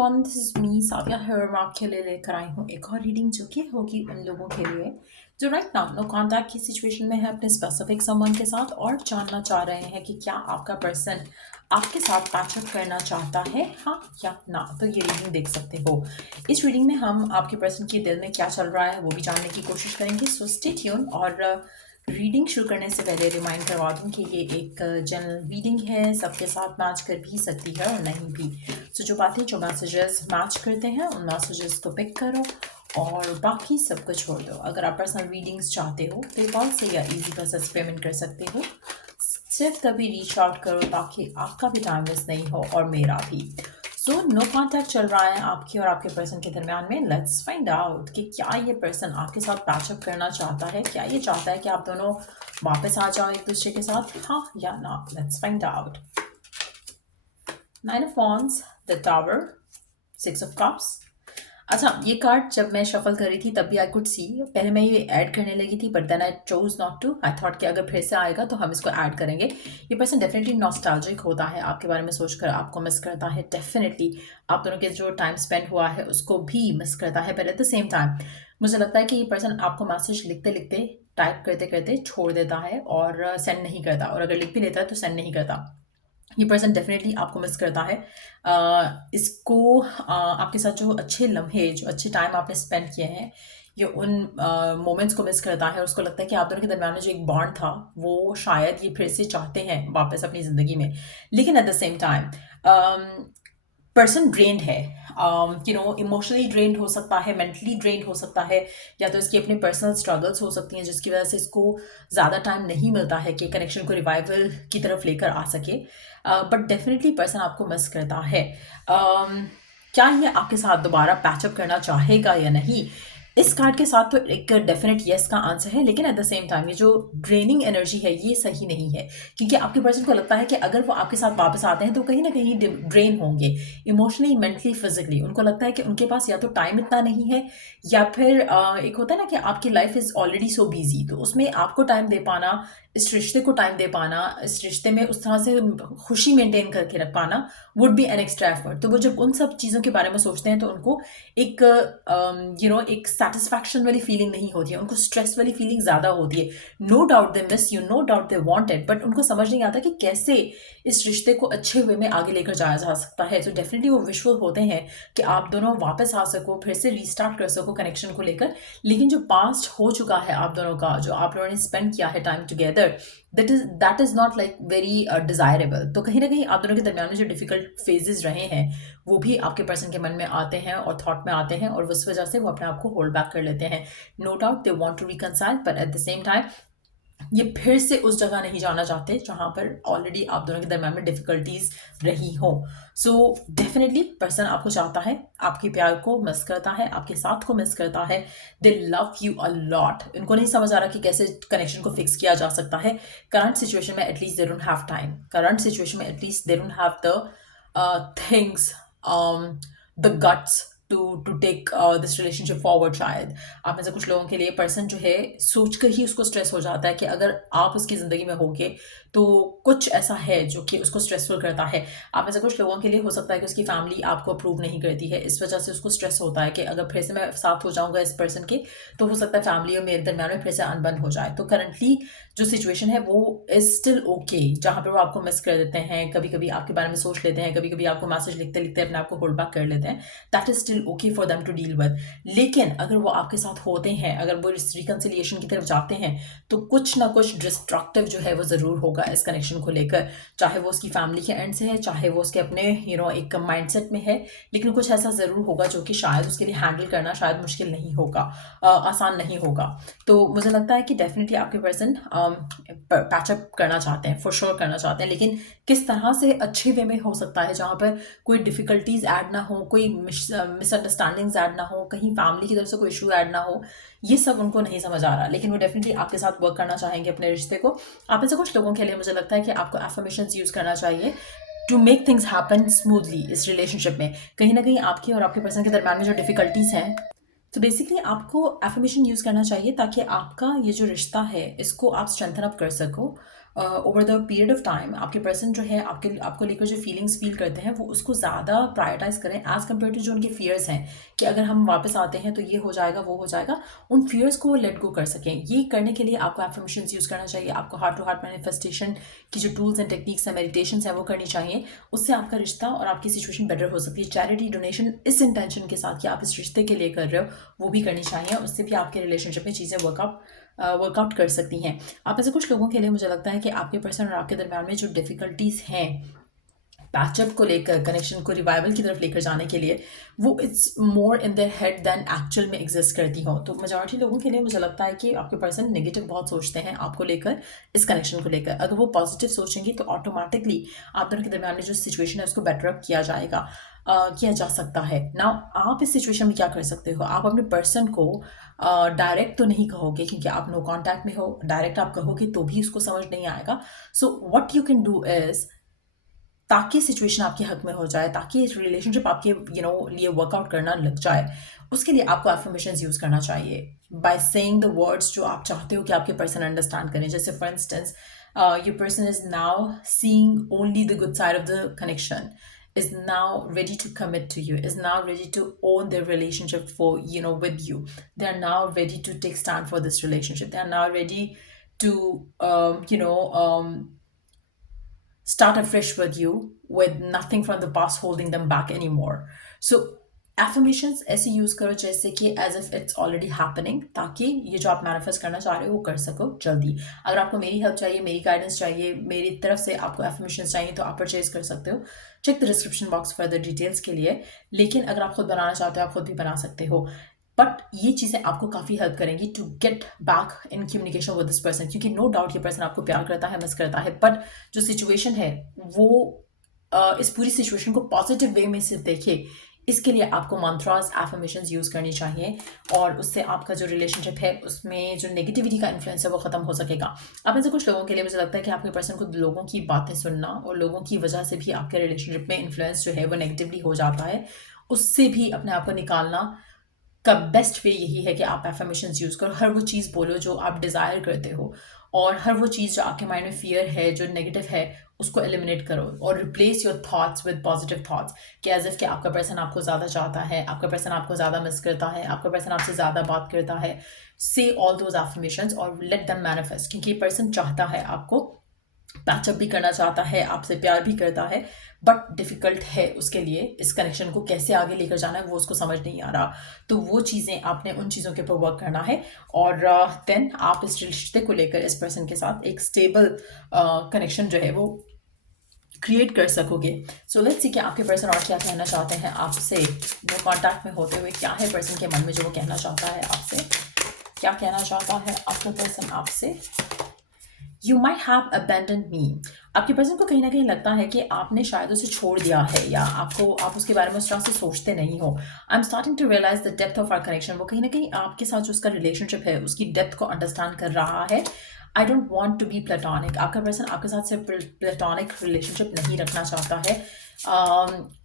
Everyone, this is me Sadia here. मैं आपके लिए लेकर आई हूँ एक और रीडिंग जो कि होगी उन लोगों के लिए जो राइट नाउ नो कॉन्टैक्ट की सिचुएशन में है अपने स्पेसिफिक समवन के साथ और जानना चाह रहे हैं कि क्या आपका पर्सन आपके साथ पैचअप करना चाहता है, हाँ या ना। तो ये रीडिंग देख सकते हो। इस रीडिंग में हम आपके पर्सन के दिल में क्या चल रहा है वो भी जानने की कोशिश करेंगे। So stay tune. और रीडिंग शुरू करने से पहले रिमाइंड करवा दूं कि ये एक जनरल रीडिंग है, सबके साथ मैच कर भी सकती है और नहीं भी। तो जो बातें जो मैसेजेस मैच करते हैं उन मैसेजेस को पिक करो और बाकी सब कुछ छोड़ दो। अगर आप पर्सनल रीडिंग्स चाहते हो पेपॉल से या इजी पैसेज पेमेंट कर सकते हो। सिर्फ तभी रीच आउट करो ताकि आपका भी टाइम वेस्ट नहीं हो और मेरा भी। सो नो कॉन्टैक्ट चल रहा है आपके और आपके पर्सन के दरमियान में। लेट्स फाइंड आउट कि क्या ये पर्सन आपके साथ पैचअप करना चाहता है, क्या ये चाहता है कि आप दोनों वापस आ जाओ एक दूसरे के साथ, हाँ या ना। Let's find out. Nine of wands, the tower, six of cups. अच्छा, ये कार्ड जब मैं शफल कर रही थी तब भी आई कुड सी, पहले मैं ये ऐड करने लगी थी but then I chose not to. I thought कि अगर फिर से आएगा तो हम इसको ऐड करेंगे। ये पर्सन डेफिनेटली नॉस्टैल्जिक होता है, आपके बारे में सोचकर आपको मिस करता है। डेफिनेटली आप दोनों के जो टाइम स्पेंड हुआ है उसको भी मिस करता है, but at the same time मुझे लगता है कि ये पर्सन आपको मैसेज लिखते लिखते टाइप करते करते छोड़ देता है और सेंड नहीं करता, और अगर लिख भी लेता है तो सेंड नहीं करता। ये पर्सन डेफिनेटली आपको मिस करता है। इसको आपके साथ जो अच्छे लम्हे, जो अच्छे टाइम आपने स्पेंड किए हैं, ये उन मोमेंट्स को मिस करता है। और उसको लगता है कि आप दोनों के दरमियान में जो एक बॉन्ड था वो शायद ये फिर से चाहते हैं वापस अपनी ज़िंदगी में। लेकिन eight the same time person drained है, इमोशनली ड्रेन्ड हो सकता है, मेंटली ड्रेन्ड हो सकता है, या तो इसकी अपनी पर्सनल स्ट्रगल्स हो सकती हैं जिसकी वजह से इसको ज़्यादा टाइम नहीं मिलता है कि कनेक्शन को रिवाइवल की तरफ लेकर आ सके। बट डेफिनेटली पर्सन आपको मिस करता है। क्या ये आपके साथ दोबारा पैचअप करना चाहेगा या नहीं, इस कार्ड के साथ तो एक डेफिनेट येस का आंसर है। लेकिन एट द सेम टाइम ये जो ड्रेनिंग एनर्जी है ये सही नहीं है, क्योंकि आपके पर्सन को लगता है कि अगर वो आपके साथ वापस आते हैं तो कहीं ना कहीं ड्रेन होंगे इमोशनली, मेंटली, फिजिकली। उनको लगता है कि उनके पास या तो टाइम इतना नहीं है, या फिर एक होता है ना कि आपकी life is already so busy, तो उसमें आपको टाइम दे पाना, इस रिश्ते को टाइम दे पाना, इस रिश्ते में उस तरह से खुशी मेंटेन करके रख पाना would be an extra effort. तो वो जब उन सब चीज़ों के बारे में सोचते हैं तो उनको एक एक सेटिस्फैक्शन वाली फीलिंग नहीं होती है, उनको स्ट्रेस वाली फीलिंग ज़्यादा होती है। No doubt they miss you, no doubt they want it, but उनको समझ नहीं आता कि कैसे इस रिश्ते को अच्छे वे में आगे लेकर जाया जा सकता है। तो डेफिनेटली वो विश्वल होते हैं कि आप दोनों वापस आ सको, फिर से रीस्टार्ट कर सको कनेक्शन को लेकर। लेकिन जो पास्ट हो चुका है आप दोनों का, जो आप लोगों ने स्पेंड किया है time together, that is not like very desirable. तो कहीं ना कहीं आप दोनों के दरमियान में जो डिफिकल्ट फेजेस रहे हैं वो भी आपके पर्सन के मन में आते हैं और थॉट में आते हैं, और उस वजह से वो अपने आप को होल्ड बैक कर लेते हैं। No doubt they want to reconcile, but at the same time ये फिर से उस जगह नहीं जाना चाहते जहां पर ऑलरेडी आप दोनों के दरम्यान में डिफिकल्टीज रही हो। सो डेफिनेटली पर्सन आपको चाहता है, आपके प्यार को मिस करता है, आपके साथ को मिस करता है। दे लव यू अ लॉट। इनको नहीं समझ आ रहा कि कैसे कनेक्शन को फिक्स किया जा सकता है। करंट सिचुएशन में at least they don't have time, current situation में at least they don't have the things, the guts to take this relationship forward. शायद आप में से कुछ लोगों के लिए पर्सन जो है सोच कर ही उसको स्ट्रेस हो जाता है कि अगर आप उसकी ज़िंदगी में होगे तो कुछ ऐसा है जो कि उसको स्ट्रेसफुल करता है। आप में से कुछ लोगों के लिए हो सकता है कि उसकी फैमिली आपको अप्रूव नहीं करती है, इस वजह से उसको स्ट्रेस होता है कि अगर फिर से मैं साथ हो जाऊंगा इस पर्सन के तो हो सकता है फैमिली और मेरे दरमियान में फिर से अनबन हो जाए। तो करंटली जो सिचुएशन है वो इज स्टिल ओके, जहाँ पर वो आपको मिस कर देते हैं, कभी कभी आपके बारे में सोच लेते हैं, कभी कभी आपको मैसेज लिखते लिखते अपने आप को होल्ड बैक कर लेते हैं। That is still okay for them to deal with. लेकिन अगर वो आपके साथ होते हैं, अगर वो इस रिकन्सिलिएशन की तरफ जाते हैं, तो कुछ ना कुछ डिस्ट्रक्टिव जो है वो ज़रूर होगा इस कनेक्शन को लेकर, चाहे वो उसकी फैमिली के एंड से है, चाहे वो उसके अपने एक माइंडसेट में है। लेकिन कुछ ऐसा ज़रूर होगा जो कि शायद उसके लिए हैंडल करना शायद मुश्किल नहीं होगा, आसान नहीं होगा। तो मुझे लगता है कि डेफिनेटली आपके पर्सन पैचअप करना चाहते हैं, फॉर श्योर करना चाहते हैं, लेकिन किस तरह से अच्छे वे में हो सकता है जहाँ पर कोई डिफ़िकल्टीज ऐड ना हो, कोई मिसअंडरस्टैंडिंग्स ऐड ना हो, कहीं फैमिली की तरफ से कोई इशू ऐड ना हो, ये सब उनको नहीं समझ आ रहा। लेकिन वो डेफिनेटली आपके साथ वर्क करना चाहेंगे अपने रिश्ते को। आप में से कुछ लोगों के लिए मुझे लगता है कि आपको एफर्मेशंस यूज़ करना चाहिए to make things happen smoothly इस रिलेशनशिप में। कहीं ना कहीं आपके और आपके पर्सन के दरमियान में जो डिफ़िकल्टीज हैं, तो बेसिकली आपको एफर्मेशन यूज़ करना चाहिए ताकि आपका ये जो रिश्ता है इसको आप स्ट्रेंथन अप कर सको। Over the period of time आपके पर्सन जो है आपको लेकर जो फीलिंग्स फील करते हैं वो उसको ज़्यादा प्रायोरिटाइज करें एज़ कम्पेयर टू जो उनके फियर्स हैं कि अगर हम वापस आते हैं तो ये हो जाएगा वो हो जाएगा। उन फियर्स को वो लेट गो कर सकें। ये करने के लिए आपको एफर्मेशंस यूज़ करना चाहिए, आपको हार्ट टू हार्ट मैनिफेस्टेशन की जो टूल्स एंड टेक्निक्स हैं, मेडिटेशंस हैं, वो करनी चाहिए। उससे आपका रिश्ता और आपकी सिचुएशन बेटर हो सकती है। चैरिटी डोनेशन इस इंटेंशन के साथ कि आप इस रिश्ते के लिए कर रहे हो वो भी करनी चाहिए। उससे भी आपके रिलेशनशिप में चीज़ें वर्कआउट कर सकती हैं। आप में से कुछ लोगों के लिए मुझे लगता है कि आपके पर्सन और आपके दरमियान में जो डिफ़िकल्टीज़ हैं पैचअप को लेकर, कनेक्शन को रिवाइवल की तरफ लेकर जाने के लिए, वो it's more in their head than actual में एग्जिस्ट करती हो। तो मेजॉरिटी लोगों के लिए मुझे लगता है कि आपके पर्सन नेगेटिव बहुत सोचते हैं आपको लेकर, इस कनेक्शन को लेकर। अगर वो पॉजिटिव सोचेंगी तो ऑटोमेटिकली आप दोनों के दरमियान में जो सिचुएशन है उसको बेटर अप किया जाएगा, किया जा सकता है ना। आप इस सिचुएशन में क्या कर सकते हो, आप अपने पर्सन को डायरेक्ट तो नहीं कहोगे क्योंकि आप नो कॉन्टैक्ट में हो। डायरेक्ट आप कहोगे तो भी उसको समझ नहीं आएगा। So what you can do is, ताकि सिचुएशन आपके हक में हो जाए, ताकि रिलेशनशिप आपके लिए वर्कआउट करना लग जाए, उसके लिए आपको एफर्मेशंस यूज़ करना चाहिए बाय सेइंग द वर्ड्स जो आप चाहते हो कि आपके पर्सन अंडरस्टैंड करें। जैसे for instance, your person is now seeing only the good side of the connection, is now ready to commit to you, is now ready to own their relationship for with you. They are now ready to take stand for this relationship. They are now ready to start afresh with you with nothing from the past holding them back anymore. So affirmations ऐसे use करो जैसे कि as if it's already happening, ताकि ये जो आप manifest करना चाह रहे हो वो कर सको जल्दी। अगर आपको मेरी हेल्प चाहिए, मेरी गाइडेंस चाहिए, मेरी तरफ से आपको affirmations चाहिए तो आप परचेज कर सकते हो। Check the description box for the details के लिए। लेकिन अगर आप खुद बनाना चाहते हो आप खुद भी बना सकते हो। बट ये चीज़ें आपको काफ़ी हेल्प करेंगी to get back in communication with this person, क्योंकि नो डाउट ये पर्सन आपको प्यार करता है, मिस करता है, बट जो सिचुएशन है वो इस पूरी सिचुएशन को पॉजिटिव वे में से देखे। इसके लिए आपको मंत्रास, एफर्मेशंस यूज़ करनी चाहिए और उससे आपका जो रिलेशनशिप है उसमें जो नेगेटिविटी का इन्फ्लुएंस है वो ख़त्म हो सकेगा। आप में से कुछ लोगों के लिए मुझे लगता है कि आपके पर्सन को लोगों की बातें सुनना और लोगों की वजह से भी आपके रिलेशनशिप में इन्फ्लुएंस जो है वो नेगेटिवली हो जाता है। उससे भी अपने आप को निकालना का बेस्ट वे यही है कि आप एफर्मेशंस यूज़ करो। हर वो चीज़ बोलो जो आप डिज़ायर करते हो और हर वो चीज़ जो आपके माइंड में फियर है, जो नेगेटिव है, उसको एलिमिनेट करो और replace your thoughts with positive thoughts. कि एज इफ कि आपका पर्सन आपको ज़्यादा चाहता है, आपका पर्सन आपको ज़्यादा मिस करता है, आपका पर्सन आपसे ज़्यादा बात करता है। से ऑल दोज एफर्मेशंस और लेट देम मैनिफेस्ट, क्योंकि पर्सन चाहता है आपको, पैचअप भी करना चाहता है, आपसे प्यार भी करता है, बट डिफ़िकल्ट है उसके लिए। इस कनेक्शन को कैसे आगे लेकर जाना है वो उसको समझ नहीं आ रहा। तो वो चीज़ें आपने उन चीज़ों के ऊपर वर्क करना है और देन आप इस रिश्ते को लेकर इस पर्सन के साथ एक स्टेबल कनेक्शन जो है वो क्रिएट कर सकोगे। सो लेट्स सी कि आपके पर्सन और क्या कहना चाहते हैं आपसे। वो कॉन्टैक्ट में होते हुए क्या है पर्सन के मन में जो वो कहना चाहता है आपसे, क्या कहना चाहता है आपका पर्सन आपसे। यू माइट हैव अबैंडन मी। आपके पर्सन को कहीं ना कहीं लगता है कि आपने शायद उसे छोड़ दिया है या आप उसके बारे में उस तरह से सोचते नहीं हो। I am starting to realise the depth of our connection. वो कहीं ना कहीं आपके साथ जो उसका रिलेशनशिप है उसकी डेप्थ को अंडरस्टैंड कर रहा है। I don't want to be platonic. आपका पर्सन आपके साथ सिर्फ प्लेटोनिक रिलेशनशिप नहीं रखना चाहता है।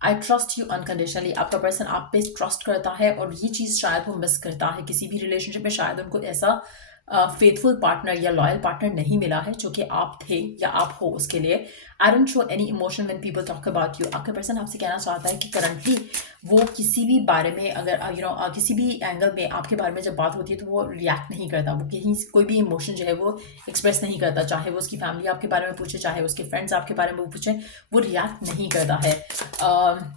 I trust you unconditionally. आपका पर्सन आप पे ट्रस्ट करता है और ये चीज़ शायद वो मिस करता है। किसी भी रिलेशनशिप में शायद उनको ऐसा फेथफुल पार्टनर या लॉयल पार्टनर नहीं मिला है जो कि आप थे या आप हो उसके लिए। I don't show any emotion when people talk about you. आपका पर्सन आपसे कहना चाहता है कि करंटली वो किसी भी बारे में अगर किसी भी एंगल में आपके बारे में जब बात होती है तो वो रिएक्ट नहीं करता। वो कहीं कोई भी इमोशन जो है वो एक्सप्रेस नहीं करता। चाहे वो उसकी फैमिली आपके बारे में पूछे, चाहे उसके फ्रेंड्स आपके बारे में पूछे, वो रिएक्ट नहीं करता है।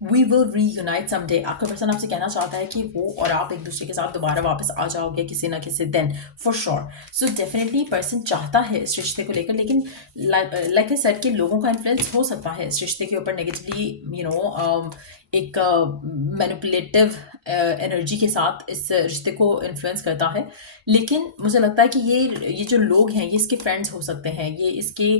We will reunite someday. आपका पर्सन आपसे कहना चाहता है कि वो और आप एक दूसरे के साथ दोबारा वापस आ जाओगे किसी ना किसी दिन, for sure. So definitely person चाहता है इस रिश्ते को लेकर, लेकिन लाइक आई सेड कि लोगों का इन्फ्लुएंस हो सकता है इस रिश्ते के ऊपर नेगेटिवली, एक मैनिपुलेटिव एनर्जी के साथ इस रिश्ते को इन्फ्लुएंस करता है। लेकिन मुझे लगता है कि ये जो लोग हैं ये इसके फ्रेंड्स हो सकते हैं, ये इसके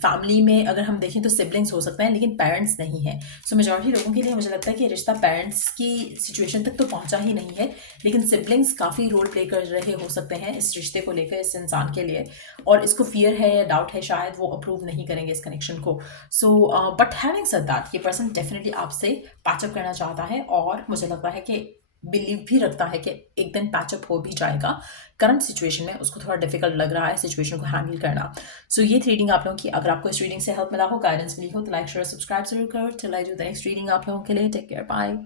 फैमिली में अगर हम देखें तो सिबलिंग्स हो सकते हैं, लेकिन पेरेंट्स नहीं हैं। सो मेजॉरिटी लोगों के लिए मुझे लगता है कि रिश्ता पेरेंट्स की सिचुएशन तक तो पहुंचा ही नहीं है, लेकिन सिबलिंग्स काफ़ी रोल प्ले कर रहे हो सकते हैं इस रिश्ते को लेकर, इस इंसान के लिए, और इसको फियर है या डाउट है, शायद वो अप्रूव नहीं करेंगे इस कनेक्शन को। So but having said that, ये पर्सन डेफिनेटली आपसे पैचअप करना चाहता है और मुझे लगता है कि बिलीव भी रखता है कि एक दिन पैचअप हो भी जाएगा। करंट सिचुएशन में उसको थोड़ा डिफिकल्ट लग रहा है सिचुएशन को हैंडल करना। सो ये रीडिंग आप लोगों की, अगर आपको इस रीडिंग से हेल्प मिला हो, गाइडेंस मिली हो, तो लाइक शेयर सब्सक्राइब जरूर करो। Till I do the next reading आप लोगों के लिए, टेक केयर, बाय।